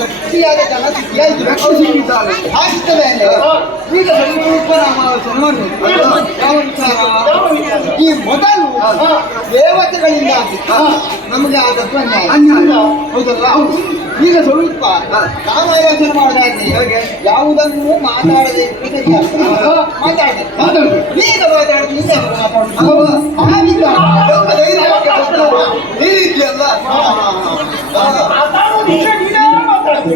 ಗಟ್ಟಿಯಾದ ಜನ ಸಿಕ್ಕಿಯಾಯ್ತು ವ್ಯಕ್ತಿ ಸಿಕ್ಕಿದ್ದಾನೆ ಆಗಿದ್ದ ಮೇಲೆ ಈಗ ಈ ಮೊದಲು ದೇವತೆಗಳಿಂದ ನಮಗೆ ಆದದ್ದು. ಹೌದಲ್ಲ ಈಗ ಸ್ವಲ್ಪ ನಾಮಾಲೋಚನೆ ಮಾಡೋದಾದ್ರೆ ಯಾವುದನ್ನು ಮಾತಾಡದೆ. ಮಾತಾಡದೆ. ಈಗ ಮಾತಾಡೋದು ಈಗ ಮಾತಾಡೋದು ಆಗಿಲ್ಲ ಧೈರ್ಯವಾಗಿ ಮಾತಾಡು. ಈ ರೀತಿಯಲ್ಲ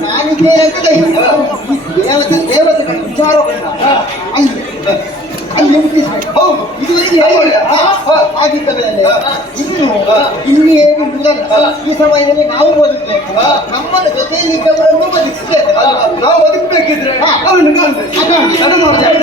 ನಾನಿದ್ದೆ ಅಂತ. ದೇವತೆ ದೇವತೆಗಳ ವಿಚಾರಗಳನ್ನ ಅಲ್ಲಿ ಅಲ್ಲಿ ಹೌದು ಇದುವರೆಗೆ ಹೇಳಿಲ್ಲ ಆಗಿದ್ದ ಮೇಲೆ ಇನ್ನು ಇಲ್ಲಿ ಏನು ಈ ಸಮಯದಲ್ಲಿ ನಾವು ಬದುಕಬೇಕು ನಮ್ಮ ಜೊತೆಯಲ್ಲಿದ್ದವರನ್ನು ಬದುಕಿಸಬೇಕು ನಾವು ಬದುಕಬೇಕಿದ್ರೆ. ಅವನು ಕಾಣ್ಬೇಕು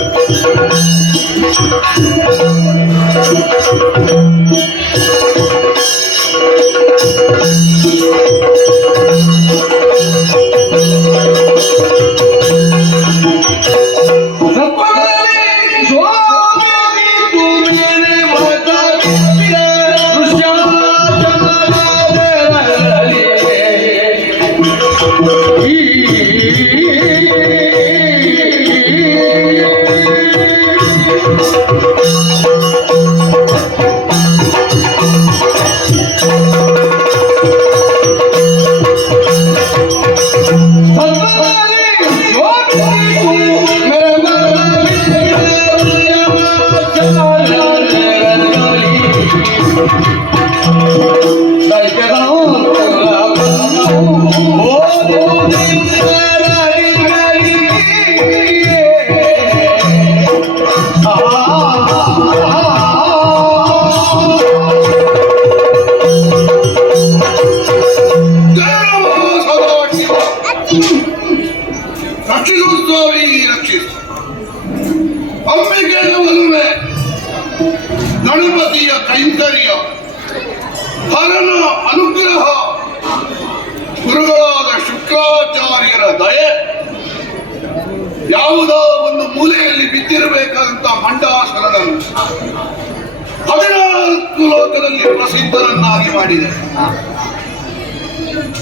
ಪ್ರಸಿದ್ಧರನ್ನಾಗಿ ಮಾಡಿದೆ.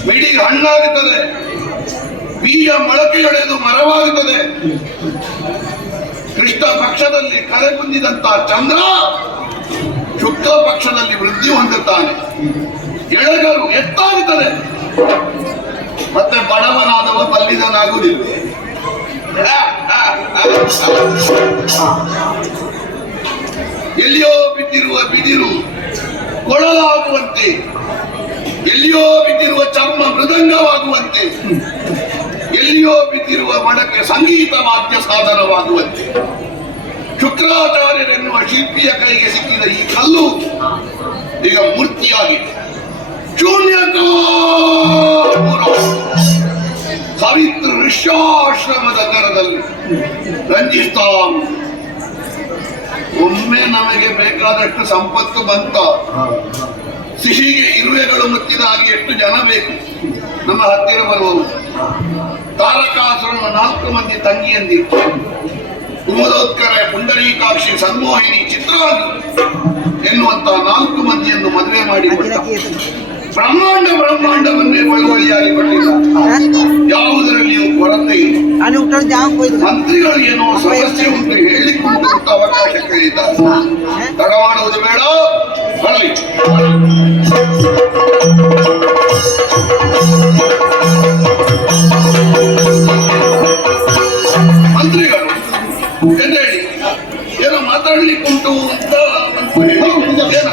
ಬಿಡಿ ಹಣ್ಣಾಗುತ್ತದೆ. ಬೀಜ ಮೊಳಕೆಯೊಡೆದು ಮರವಾಗುತ್ತದೆ. ಕೃಷ್ಣ ಪಕ್ಷದಲ್ಲಿ ಕಳೆ ಬಂದಿದಂತ ಚಂದ್ರ ಶುಕ್ಲ ಪಕ್ಷದಲ್ಲಿ ವೃದ್ಧಿ ಹೊಂದುತ್ತಾನೆ. ಎಳಗರು ಎತ್ತಾಗುತ್ತದೆ ಮತ್ತೆ ಬಡವನಾದವ ಬಲ್ಲಿದನಾಗುವುದಿಲ್ಲ. ಎಲ್ಲಿಯೋ ಬಿದ್ದಿರುವ ಬಿದಿರು ಕೊಳಲಾಗುವಂತೆ. ಎಲ್ಲಿಯೋ ಬಿದ್ದಿರುವ ಚರ್ಮ ಮೃದಂಗವಾಗುವಂತೆ. ಎಲ್ಲಿಯೋ ಬಿದ್ದಿರುವ ಮಡಕೆ ಸಂಗೀತ ವಾದ್ಯ ಸಾಧನವಾಗುವಂತೆ. ಶುಕ್ರಾಚಾರ್ಯರೆನ್ನುವ ಶಿಲ್ಪಿಯ ಕೈಗೆ ಸಿಕ್ಕಿದ ಈ ಕಲ್ಲು ಈಗ ಮೂರ್ತಿಯಾಗಿದೆ. ಶೂನ್ಯ ಸಾವಿತ್ರ ಋಷ್ಯಾಶ್ರಮದ ಕರದಲ್ಲಿ ರಂಜಿಸ್ತಾ. ಒಮ್ಮೆ ನಮಗೆ ಬೇಕಾದಷ್ಟು ಸಂಪತ್ತು ಬಂತ, ಸಿಹಿಗೆ ಇರುವೆಗಳು ಮುತ್ತಿದ ಹಾಗೆ ಎಷ್ಟು ಜನ ಬೇಕು? ನಮ್ಮ ಹತ್ತಿರ ಬರುವವರು. ತಾರಕಾಸುರನ ನಾಲ್ಕು ಮಂದಿ ತಂಗಿಯಂದಿರು ಕುಮುದೋತ್ಕರ, ಪುಂಡರೀಕಾಕ್ಷಿ, ಸನ್ಮೋಹಿನಿ ಚಿತ್ರಾಂಗಿ ಎನ್ನುವಂತಹ ನಾಲ್ಕು ಮಂದಿಯನ್ನು ಮದುವೆ ಮಾಡಿಕೊಟ್ಟ. ಬ್ರಹ್ಮಾಂಡ ಬ್ರಹ್ಮಾಂಡವನ್ನೇ ಒಳಗೊಳಿಯಾಗಿ ಪಡೆದಿಲ್ಲ. ಯಾವುದರಲ್ಲಿಯೂ ಕೊರತೆ ಇಲ್ಲ. ಮಂತ್ರಿಗಳು ಏನೋ ಸಮಸ್ಯೆ ಉಂಟು ಹೇಳಿ ಅವಕಾಶ ಕೇಳಿದ್ದಾರೆ ತಡ ಬೇಡ ಬರಲಿ. ಮಂತ್ರಿಗಳು ಎಂದೇಳಿ ಏನೋ ಮಾತಾಡ್ಲಿಕ್ಕುಂಟು ಅಂತ ಏನೋ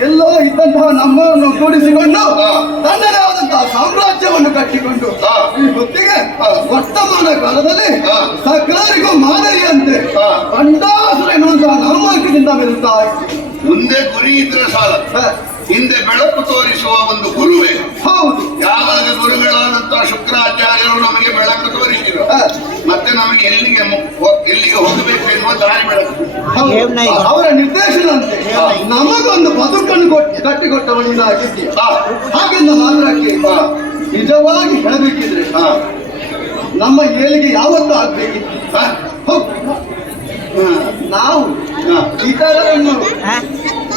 ಎಲ್ಲೋ ಇದ್ದಂತಹ ನಮ್ಮನ್ನು ಕೂಡಿಸಿಕೊಂಡು ಹಾ. ತನ್ನದೇ ಆದಂತಹ ಸಾಮ್ರಾಜ್ಯವನ್ನು ಕಟ್ಟಿಕೊಂಡು. ಈ ಹೊತ್ತಿಗೆ. ವರ್ತಮಾನ ಕಾಲದಲ್ಲಿ. ಸಕಲರಿಗೂ ಮಾದರಿಯಂತೆ ಹಾ. ಕಂಡಾಸುರ ಎನ್ನುವಂತಹ ನಾಮಕದಿಂದ ಬೆಳೆಯುತ್ತಾ ಇದ್ದೀವಿ ಮುಂದೆ ಗುರಿ ಇದ್ರೆ ಸಾಲ. ಹಿಂದೆ ಬೆಳಕು ತೋರಿಸುವ ಒಂದು ಗುರುವೆ ಹೌದು ಯಾವಾಗ ಗುರುಗಳಾದಂತಹ ಶುಕ್ರಾಚಾರ್ಯರು ನಮಗೆ ಬೆಳಕು ತೋರಿಸಿದ್ರು ಹಾ. ಮತ್ತೆ ನಮಗೆ ಎಲ್ಲಿಗೆ ಎಲ್ಲಿಗೆ ಹೋಗಬೇಕು ಎನ್ನುವ ದಾರಿ ಬೆಳಕು. ಅವರ ನಿರ್ದೇಶನಂತೆ ನಮಗೊಂದು ಬದುಕನ್ನು ಕೊಟ್ಟು ಕಟ್ಟಿಕೊಟ್ಟವನಿಂದಾಗಿದ್ದೀಯ ಆಗಿದ್ದೀಯ ಹಾಗೆ ಮಾತ್ರಕ್ಕೆ ಹಾ. ನಿಜವಾಗಿ ಹೇಳಬೇಕಿದ್ರೆ ಹಾ. ನಮ್ಮ ಏಳಿಗೆ ಯಾವತ್ತು ಆಗ್ಬೇಕಿತ್ತು ಹಾ. ಹಾ. ನಾವು ಹಾ. ಇತರರನ್ನು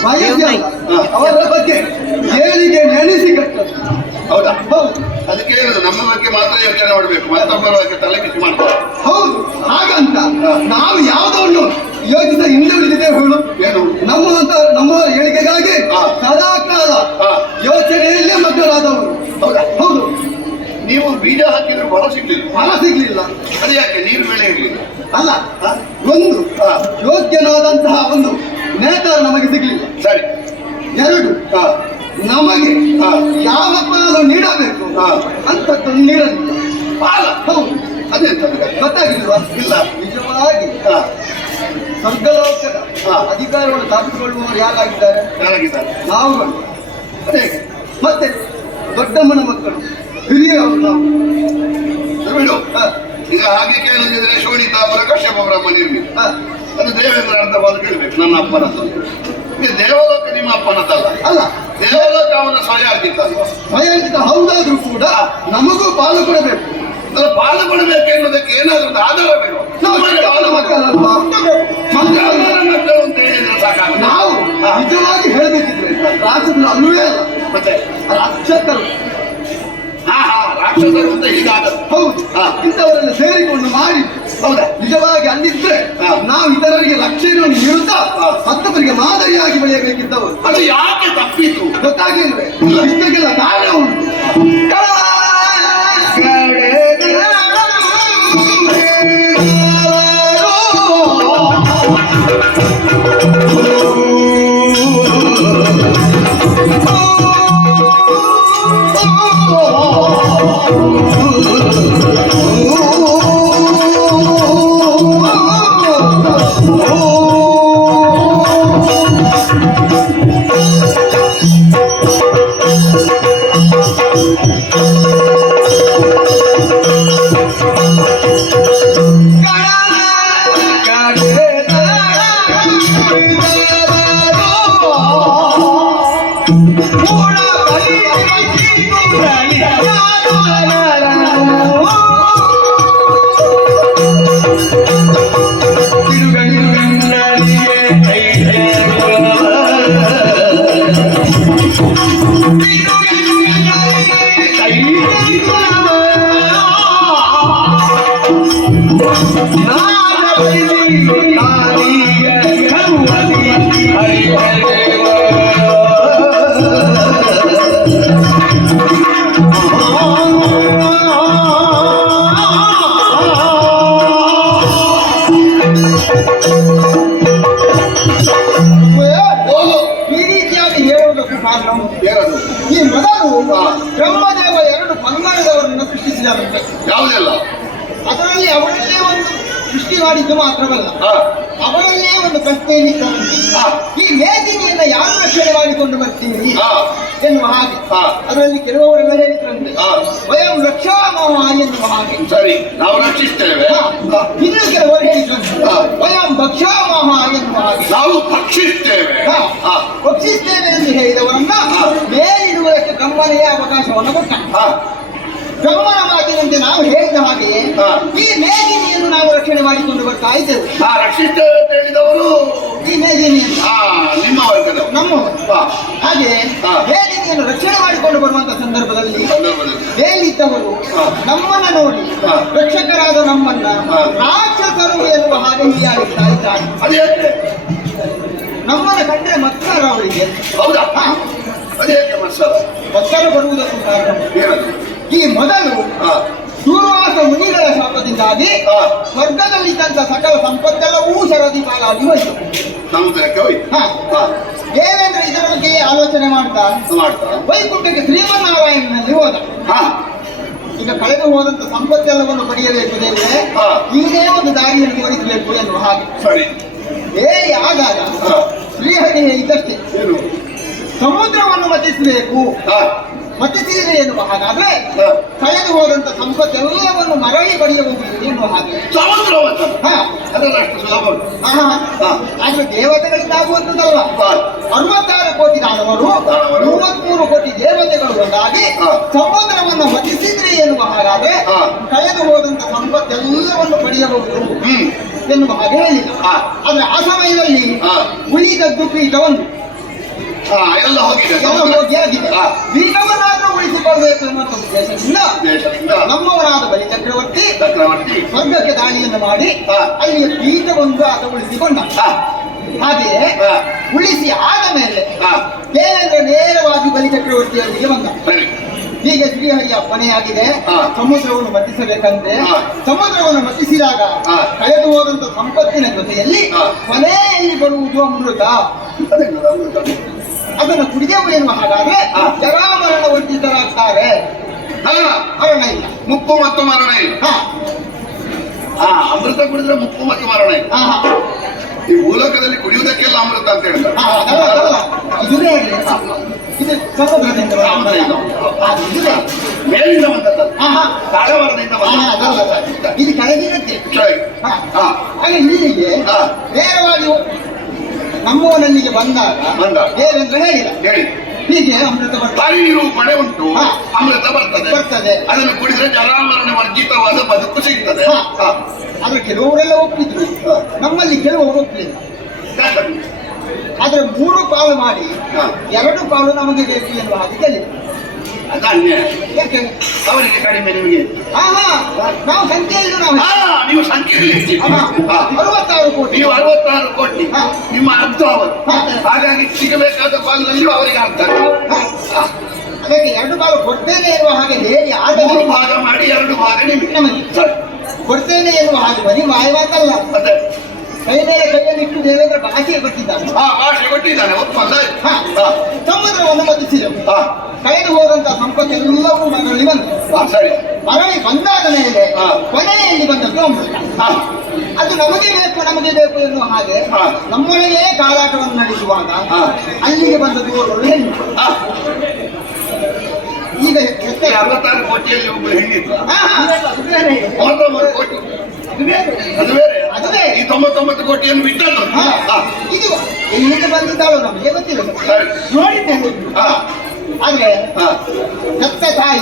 ಹಾ. ಅವರ ಬಗ್ಗೆ ಏಳಿಗೆ ನೆನೆಸಿ ಕಟ್ಟದ್ದು ಹೌದಾ? ಹೌದು. ಅದಕ್ಕೆ ಹೇಳುದು ನಮ್ಮ ಬಗ್ಗೆ ಮಾತ್ರ ಯೋಚನೆ ಮಾಡಬೇಕು ಮತ್ತೊಬ್ಬರ ಬಗ್ಗೆ ತಲೆ ಬಿಸಿ ಮಾಡ್ತಾರೆ ಹೌದು. ಹಾಗಂತ. ನಾವು ಯಾವುದನ್ನು ಯೋಚಿಸ ಹಿಂದೆ ಉಳಿದಿದ್ದೇವೆ ಹೇಳು. ಏನು? ನಮ್ಮ ನಮ್ಮ ಏಳಿಗೆಗಾಗಿ. ಸದಾ ಕಾಲ. ಯೋಚನೆಯಲ್ಲೇ ಮಗ್ನರಾದವರು. ಹೌದಾ? ಹೌದು. ನೀವು ಬೀಜ ಹಾಕಿದ್ರೆ ಫಲ ಸಿಗ್ಲಿಲ್ಲ. ಫಲ ಸಿಗ್ಲಿಲ್ಲ. ಅದು ಯಾಕೆ? ನೀರು ಬೆಳೆ ಇರಲಿಲ್ಲ. ಅಲ್ಲ. ಒಂದು. ಯೋಗ್ಯನಾದಂತಹ ಒಂದು ನೇತಾರ ನಮಗೆ ಸಿಗಲಿಲ್ಲ ಸರಿ ಎರಡು ಹಾ. ನಮಗೆ. ಯಾವ ಪಾಲ ನೀಡಬೇಕು ಹಾ. ಅಂತದ್ದು ನೀಡಲಿಲ್ಲ ಪಾಲ ಹೌದು ಅದೇ ಗೊತ್ತಾಗಿಲ್ವಾ ಇಲ್ಲ. ನಿಜವಾಗಿ. ಸ್ವರ್ಗಲೋಕದ. ಅಧಿಕಾರವನ್ನು ಸ್ಥಾಪಿಸಿಕೊಳ್ಳುವವರು ಯಾರಾಗಿದ್ದಾರೆ ಯಾರಾಗಿದ್ದಾರೆ ನಾವು ಅದೇ ಮತ್ತೆ ದೊಡ್ಡಮ್ಮನ ಮಕ್ಕಳು ಹಿರಿಯವರು ನಾವು ಈಗ ಹಾಗೆ ಕೇಳಿದ್ರೆ ಶೋಣಿತಾಪುರ ಕಶ್ಯಪ ಬ್ರಹ್ಮ ನಿರ್ಮಿತ ಹಾ. ಅದು ದೇವೇಂದ್ರ ಅಂತ ಬಾಲು ಕೇಳಬೇಕು ನನ್ನ ಅಪ್ಪನದ್ದು ಇದು ದೇವಲೋಕ ನಿಮ್ಮ ಅಪ್ಪನದ್ದಲ್ಲ ಅಲ್ಲ. ದೇವಲೋಕ ಅವನ ಸ್ವಯ ಆಗಿದ್ದಲ್ವ ಸ್ವಯಂಚಿತ ಹೌದಾದ್ರೂ ಕೂಡ ನಮಗೂ ಪಾಲು ಕೊಡಬೇಕು. ಅದರ ಪಾಲು ಕೊಡಬೇಕು ಎನ್ನುವುದಕ್ಕೆ ಏನಾದ್ರೂ ಒಂದು ಆಧಾರ ಬೇಕು. ಮಕ್ಕಳು ಅಂತ ಹೇಳಿದ್ರೆ ಸಾಕು ನಾವು ನಿಜವಾಗಿ ಹೇಳಬೇಕಿದ್ರೆ ರಾಜರು ಅಲ್ಲವೇ ಅಲ್ಲ. ಮತ್ತೆ? ರಕ್ಷಕರು ಹಾ ಹಾ ರಾಕ್ಷಸರು ಅಂತ ಹೀಗಾದ ಹೌದು. ಇಂಥವರನ್ನು ಸೇರಿಕೊಂಡು ಮಾಡಿ ಹೌದಾ? ನಿಜವಾಗಿ ಅಲ್ಲಿದ್ರೆ. ನಾವು ಇತರರಿಗೆ ರಕ್ಷಣೆಯನ್ನು ನೀಡುತ್ತಾ. ಮತ್ತೊಬ್ಬರಿಗೆ ಮಾದರಿಯಾಗಿ ಬೆಳೆಯಬೇಕಿದ್ದವರು ಅದು ಯಾಕೆ ತಪ್ಪಿತು? ಗೊತ್ತಾಗಿಲ್ವೇ ಇದಕ್ಕೆಲ್ಲ ಕಾರಣ ಉಂಟು. ಹೋಗು ಈ ಮೊದಲು. ಬ್ರಹ್ಮದೇವ ಎರಡು ಪಂಗಡದವರನ್ನು ಸೃಷ್ಟಿಸಿದಂತೆ ಯಾವುದೆಲ್ಲ? ಅದರಲ್ಲಿ ಅವಳಲ್ಲೇ ಒಂದು ಸೃಷ್ಟಿ ಮಾಡಿದ್ದು ಮಾತ್ರವಲ್ಲ. ಅವರಲ್ಲೇ ಒಂದು ಪ್ರಶ್ನೆಯಲ್ಲಿ. ಈ ಮೇದಿನಿಯನ್ನ ಯಾರು ರಕ್ಷಣೆ ಮಾಡಿಕೊಂಡು ಬರ್ತೀರಿ. ಎನ್ನುವ ಹಾಗೆ. ಅದರಲ್ಲಿ ಕೆಲವರೆಲ್ಲ ಹೇಳಿದ್ರಂತೆ ಹಾ. ರಕ್ಷಾ ಮಾಮ ಎನ್ನುವ ಹಾಗೆ. ಸರಿ ನಾವು ರಕ್ಷಿಸ್ತೇವೆ. ಇನ್ನು ಕೆಲವರು ಹೇಳಿದ್ರಂತೆ ವಯಂ ಭಕ್ಷಾಮಹ ಎನ್ನುವ ಹಾಗೆ. ನಾವು ಭಕ್ಷಿಸ್ತೇವೆ. ಭಕ್ಷಿಸ್ತೇವೆ ಎಂದು ಹೇಳಿದವರನ್ನ ಬ್ರಹ್ಮನೇ ಅವಕಾಶವನ್ನು ಕೊಟ್ಟ ಎಂದಿನಂತೆ ನಾವು ಹೇಳಿದ ಹಾಗೆ ಈ ಮೇದಿನಿಯನ್ನು ನಾವು ರಕ್ಷಣೆ ಮಾಡಿಕೊಂಡು ಬರ್ತಾ ಇದ್ದೇವೆ. ಅಂತ ಹೇಳಿದವರು? ಈ ಮೇದಿನಿಯನ್ನು ನಿಮ್ಮ ವರ್ಗದ ನಮ್ಮ ಹಾಗೆ. ಮೇದಿನಿಯನ್ನು ರಕ್ಷಣೆ ಮಾಡಿಕೊಂಡು ಬರುವಂತ ಸಂದರ್ಭದಲ್ಲಿ ಹೇಳಿದ್ದವರು ಮೇಲಿದ್ದವರು ನಮ್ಮನ್ನ ನೋಡಿ ರಕ್ಷಕರಾದ ನಮ್ಮನ್ನ ರಾಕ್ಷಕರು ರಾಕ್ಷಸರು ಎನ್ನುವ ಹಾಗೆ ಹೀಗಾಗುತ್ತಾ ಇದ್ದಾರೆ. ನಮ್ಮನ್ನ ಕಂಡ್ರೆ ಮತ್ತಾರ ಅವರಿಗೆ ಹೌದಾ. ಅದೇಕೆ ಮತ್ಸರ ಮತ್ಸರ ಬರುವುದಕ್ಕೂ ಕಾರಣ ಏನದು ಈ ಮೊದಲು ದೂರ್ವಾಸ ಮುನಿಗಳ ಶಾಪದಿಂದಾಗಿ ಸ್ವರ್ಗದಲ್ಲಿದ್ದಂತ ಸಕಲ ಸಂಪತ್ತೆಲ್ಲವೂ ಸರದಿ ಪಾಲಾಗಿ ಹೋಯಿತು. ಸಮುದ್ರಕ್ಕೆ ಹೋಯ್ತು. ಹಾ. ಹಾ. ದೇವೇಂದ್ರ ಇದರ ಬಗ್ಗೆ ಆಲೋಚನೆ ಮಾಡ್ತಾ ಮಾಡ್ತಾ. ವೈಕುಂಠಕ್ಕೆ ಶ್ರೀಮನ್ನಾರಾಯಣನಲ್ಲಿ ಹೋದ. ಹಾ. ಈಗ ಕಳೆದು ಹೋದಂತ ಸಂಪತ್ತೆಲ್ಲವನ್ನು ಪಡೆಯಬೇಕು ದೇವರೇ. ಈಗೇ ಒಂದು ದಾರಿಯನ್ನು ತೋರಿಸಬೇಕು ಎನ್ನುವ ಹಾಗೆ. ಸರಿ. ಹೇಳಿ ಆಗಾಗ ಶ್ರೀಹರಿ ಹೇಳಿದ್ದಷ್ಟೇ ಸಮುದ್ರವನ್ನು ಮತಿಸಬೇಕು ಮತಿಸಿದರೆ ಎನ್ನುವ ಹಾಗಾದ್ರೆ. ಕಳೆದು ಹೋದಂತ ಸಂಪತ್ತೆಲ್ಲವನ್ನು ಮರಳಿ ಪಡೆಯಬಹುದು ಎನ್ನುವ ಹಾಗೆ ಸುಲಭ. ಹಾ. ಆದ್ರೆ ದೇವತೆಗಳಿಂದ ಆಗುವಂತದಲ್ಲ ಅರವತ್ತಾರು ಕೋಟಿ ದಾನವರು. ಮೂವತ್ಮೂರು ಕೋಟಿ ದೇವತೆಗಳು ಒಂದಾಗಿ. ಸಮುದ್ರವನ್ನು ಮತಿಸಿದ್ರೆ ಎನ್ನುವ ಹಾಗಾದ್ರೆ. ಕಳೆದು ಹೋದಂತ ಸಂಪತ್ತೆಲ್ಲವನ್ನು ಪಡೆಯಬಹುದು ಎನ್ನುವ ಹಾಗೆ ಹೇಳಿದ. ಆದ್ರೆ ಆ ಸಮಯದಲ್ಲಿ. ಉಳಿದದ್ದು ಪೀಠ ಒಂದು ಹಾ ಎಲ್ಲ ಹೋಗಿದೆ ಎಲ್ಲ ಹೋಗಿ ಉದ್ದೇಶದಿಂದ ದೇಶದಿಂದ ನಮ್ಮವರಾದ ಬಲಿ ಚಕ್ರವರ್ತಿ. ಚಕ್ರವರ್ತಿ ಸ್ವರ್ಗಕ್ಕೆ ದಾಳಿಯನ್ನು ಮಾಡಿ ಅಲ್ಲಿ ಬೀಜವೊಂದು ಆತ ಉಳಿಸಿಕೊಂಡ. ಹಾಗೆಯೇ. ಉಳಿಸಿ ಆದ ಮೇಲೆ ದೇವೇಂದ್ರ ನೇರವಾಗಿ ಬಲಿ ಚಕ್ರವರ್ತಿಯೊಂದಿಗೆ ಬಂದ ಹೀಗೆ ಶ್ರೀಹರಿಯ ಅಪ್ಪಣೆಯಾಗಿದೆ ಸಮುದ್ರವನ್ನು ಮತಿಸಬೇಕಂತೆ ಸಮುದ್ರವನ್ನು ಮತಿಸಿದಾಗ. ಕಳೆದು ಹೋದಂತ ಸಂಪತ್ತಿನ ಜೊತೆಯಲ್ಲಿ ಮನೆಯಲ್ಲಿ ಕೊನೆಯಲ್ಲಿ ಬರುವುದು ಅಮೃತ? ಅದನ್ನು ಕುಡಿದೇವು ಎನ್ನುವ ಹಾಗಾದ್ರೆ. ಜರಾಮರಣ ವಂಚಿತರಾಗ್ತಾರೆ ಮರಣ ಇಲ್ಲ. ಮುಪ್ಪು ಮತ್ತು ಮರಣ ಇಲ್ಲ. ಹಾ. ಅಮೃತ ಕುಡಿದ್ರೆ ಮುಪ್ಪು ಮತ್ತು ಮರಣ ಇಲ್ಲ. ಈ ಭೂಲೋಕದಲ್ಲಿ ಕುಡಿಯುವುದಕ್ಕೆಲ್ಲ ಅಮೃತ ಅಂತ ಹೇಳ್ತಾರೆ ಅದಲ್ಲ. ಇದು ಸಮುದ್ರದಿಂದ ಬರುವ ಅಮೃತ. ಹಾ, ಇದು ಮೇಲಿಂದ ಬಂದದ್ದು. ತಾಳವಾರದಿಂದ ಅದಲ್ಲ. ಇದು. ಹಾ. ಹಾಗೆ ಇಲ್ಲಿಗೆ ಹಾ. ನಮ್ಮವನಲ್ಲಿಗೆ ಬಂದಾಗ ಬಂದಾಗ. ದೇವೇಂದ್ರ ಹೇಳಿದ. ಹೇಳಿ. ಹೀಗೆ ಅಮೃತ ಬರ್ತದೆ. ಮಳೆ ಉಂಟು. ಅಮೃತ ಬರ್ತದೆ. ಬರ್ತದೆ. ಅದನ್ನು ಕುಡಿದ್ರೆ ಜರಾಮರಣ ವರ್ಜಿತವಾದ ಬದುಕು ಸಿಗ್ತದೆ. ಆದ್ರೆ ಕೆಲವರೆಲ್ಲ ಒಪ್ಪಿದ್ರು. ನಮ್ಮಲ್ಲಿ ಕೆಲವರು ಒಪ್ಪಲಿಲ್ಲ ಆದರೆ ಆದ್ರೆ ಮೂರು ಪಾಲು ಮಾಡಿ ಎರಡು ಪಾಲು ನಮಗೆ ಬೇಕು ಎನ್ನುವ ಹಾಗೆ ಕೇಳಿದ್ರು. ಅದು ಅನ್ಯಾಯ ಯಾಕೆ? ಅವರಿಗೆ ಕಡಿಮೆ ನಿಮಗೆ. ಹಾ ಹಾ. ನಾವು ಸಂಖ್ಯೆಯಲ್ಲಿ ನಾವು ಹಾ ನೀವು ಸಂಖ್ಯೆಯಲ್ಲಿ ಹೆಚ್ಚಿದ್ದೀರಿ. ಹಾ, ಹಾ. ಅರವತ್ತಾರು ಕೋಟಿ. ನೀವು ಅರವತ್ತಾರು ಕೋಟಿ. ಹಾ. ನಿಮ್ಮ ಅರ್ಧ ಅವರು ಹಾ. ಹಾಗಾಗಿ ಸಿಗಬೇಕಾದ ಪಾಲಿನಲ್ಲಿ ಅವರಿಗೆ ಅರ್ಥ ಹಾ. ಹಾ. ಅದಕ್ಕೆ ಎರಡು ಪಾಲು ಕೊಡ್ತೇನೆ ಎನ್ನುವ ಹಾಗೆ ಹೇಳಿ ಮೂರು ಭಾಗ ಮಾಡಿ ಎರಡು ಭಾಗ ನಿಮಗೆ. ನಮಗೆ. ಸರಿ ಕೊಡ್ತೇನೆ ಎನ್ನುವ ಹಾಗೆ ಬರೀ ಮಾಯವಾತಲ್ಲ. ಮತ್ತೆ ಕೈ ಮೇಲೆ ಕೈಯಲ್ಲಿಟ್ಟು ದೇವೇಂದ್ರ ಬಾಕಿಗೆ ಬರ್ತಿದ್ದಾನೆ ಆ ಭಾಷೆ ಕೊಟ್ಟಿದ್ದಾನೆ. ಹಾ ಸಮುದ್ರವನ್ನು ಮತಿಸಿದೆವು ಕಳೆದು ಹೋದಂತ ಸಂಪತ್ತೆಲ್ಲವೂ ಮರಳಿ ಬಂತು. ಸರಿ. ಮರಳಿ ಬಂದಾದ ಮೇಲೆ ಹಾ. ಕೊನೆಯಲ್ಲಿ ಬಂದದ್ದು ಅಮೃತ ಅದು ನಮಗೆ ಬೇಕು ನಮಗೆ ಬೇಕು ಎನ್ನುವ ಹಾಗೆ ಹಾ. ನಮ್ಮೊಳಗೆ ಕಾಲಾಟವನ್ನು ನಡೆಸುವಾಗ ಹಾ. ಅಲ್ಲಿಗೆ ಬಂದದ್ದು ಒಳ್ಳೆ ಹೆಣ್ಣು. ಈಗ ಅರವತ್ತಾರು ಕೋಟಿಯಲ್ಲಿ ಒಬ್ಬಳು ಹೆಣ್ಣಿದ್ರು ಹಾ, ಹಾ, ಅದು ಬೇರೆ. ಕೋಟಿ ಅದು ಬೇರೆ. ಅದು ಬೇರೆ ಅದು ಬೇರೆ. ಈ ತೊಂಬತ್ತೊಂಬತ್ತು ಕೋಟಿಯನ್ನು ಬಿಟ್ಟದ್ದು ಇದು ಎಲ್ಲಿಂದ ಬಂದಿದ್ದಾಳೋ ನಮಗೆ ಗೊತ್ತಿಲ್ಲ. ನೋಡಿದ್ದೇನೆ ಆದ್ರೆ ಹಾ ಹೆತ್ತ ತಾಯಿ.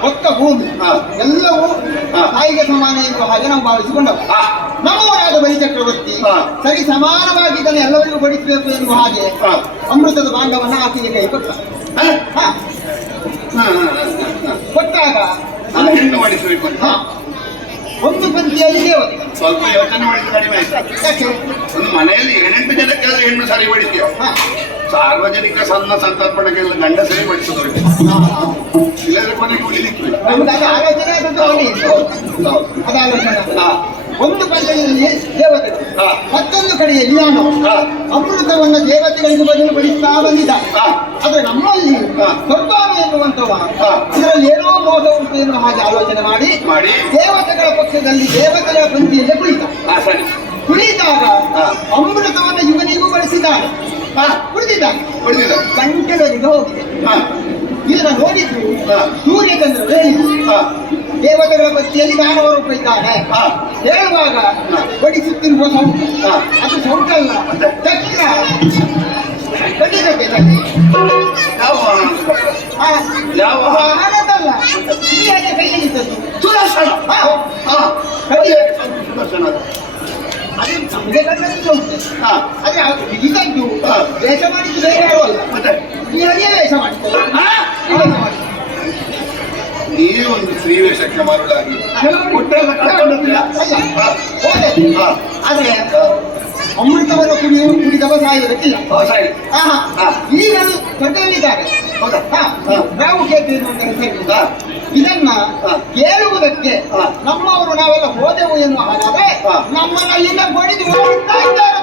ಹೊತ್ತ ಭೂಮಿ. ಎಲ್ಲವೂ. ತಾಯಿಗೆ ಸಮಾನ ಎನ್ನುವ ಹಾಗೆ ನಾವು ಭಾವಿಸಿಕೊಂಡವು ಹಾ ನಮ್ಮವರಾದ ಬಲಿ ಚಕ್ರವರ್ತಿ. ಸರಿ ಸಮಾನವಾಗಿ ಇದನ್ನು ಎಲ್ಲರಿಗೂ ಬಡಿಸಬೇಕು ಎನ್ನುವ ಹಾಗೆ ಅಮೃತದ ಬಾಂಡವನ್ನ ಆಕೆಗೆ ಕೈ ಕೊಟ್ಟ. ಕೊಟ್ಟಾಗ ಹೆಣ್ಣು ಮಾಡಿಸಬೇಕು ಅಂತ. ಒಂದು ಪಂಕ್ತಿಯಲ್ಲಿ ದೇವತೆ ಸ್ವಲ್ಪ ಯೋಚನೆ ಮಾಡಿದ್ರೆ ಕಡಿಮೆ ಆಯ್ತು. ಯಾಕೆ? ಒಂದು ಮನೆಯಲ್ಲಿ ಏಳೆಂಟು ಜನಕ್ಕಾದ್ರೆ ಹೆಣ್ಣು ಸರಿ ಬಡಿತೀವ. ಸಾರ್ವಜನಿಕ ಸಣ್ಣ ಸಂತರ್ಪಣೆಗೆಲ್ಲ ಗಂಡ ಸರಿ ಬಡಿಸೋದು ಹಾ. ಇಲ್ಲದ್ರೆ ಕೊನೆಗೆ ಉಳಿಲಿಕ್ಕೆ ಒಂದು ಕಡೆಯಲ್ಲಿ ದೇವತೆ. ಮತ್ತೊಂದು ಕಡೆಯಲ್ಲಿ ನಾನು. ಅಮೃತವನ್ನು ದೇವತೆಗಳಿಗೆ ಬದಲು ಪಡಿಸ್ತಾ ಬಂದಿದ್ದ. ಆದ್ರೆ ನಮ್ಮಲ್ಲಿ. ಸ್ವರ್ಗಾಮಿ ಎನ್ನುವಂತವ ಇದರಲ್ಲಿ ಏನೋ ಮೋಸ ಉಂಟು ಎನ್ನುವ ಹಾಗೆ ಆಲೋಚನೆ ಮಾಡಿ ಮಾಡಿ. ದೇವತೆಗಳ ಪಕ್ಷದಲ್ಲಿ ದೇವತೆಗಳ ಪಂಕ್ತಿಯಲ್ಲೇ ಕುಳಿತ. ಕುಳಿತಾಗ. ಅಮೃತವನ್ನು ಇವನಿಗೂ ಬಳಸಿದ್ದಾನೆ ಹಾ ಕುಳಿತಿದ್ದಾನೆ ಹೋಗಿದೆ. ಇದನ್ನ ನೋಡಿದ್ರು. ಸೂರ್ಯಚಂದ್ರ ಹೇಳಿದ್ರು ದೇವತೆಗಳ ಪಕ್ಷಿಯಲ್ಲಿ ಮಾನವರು ಇದ್ದಾನೆ. ಹೇಳುವಾಗ ಬಡಿಸುತ್ತಿರುವ ಸೌಂಡ್ ಅದು ಸೌಂಡ್ ಅಲ್ಲ ದಕ್ಕ ಬಡಿದಕ್ಕೆ ಹಣದಲ್ಲ ಹೀಗೆ ಕೈಯಲ್ಲಿದ್ದದ್ದು ಸುದರ್ಶನ ಸುದರ್ಶನ ಅದೇ ನಮಗೆ ಕಣ್ಣಲ್ಲಿ ಉಂಟು ಅದೇ ಇದದ್ದು ವೇಷ ಮಾಡಿದ್ದು ಬೇರೆ ಅಲ್ಲ ಮತ್ತೆ ಈ ಹರಿಯ ವೇಷ ಮಾಡಿದ್ದು ಅಲ್ಲ ಒಂದು ಹೋದೆ ಹಾ. ಆದ್ರೆ ಅಮೃತವನ್ನು ಕುಡಿಯು ಕುಡಿದವ. ಹಾ. ಈಗ ದೊಡ್ಡವರಿದ್ದಾರೆ. ನಾವು ಕೇಳ್ತೀವಿ. ಇದನ್ನ. ಕೇಳುವುದಕ್ಕೆ. ನಮ್ಮವರು ನಾವೆಲ್ಲ ಹೋದೆವು ಎನ್ನುವ ಹಾಗಾದ್ರೆ. ನಮ್ಮನ್ನ ಇನ್ನ ಬಡಿದು ಓಡುತ್ತಾ ಇದ್ದಾರೆ!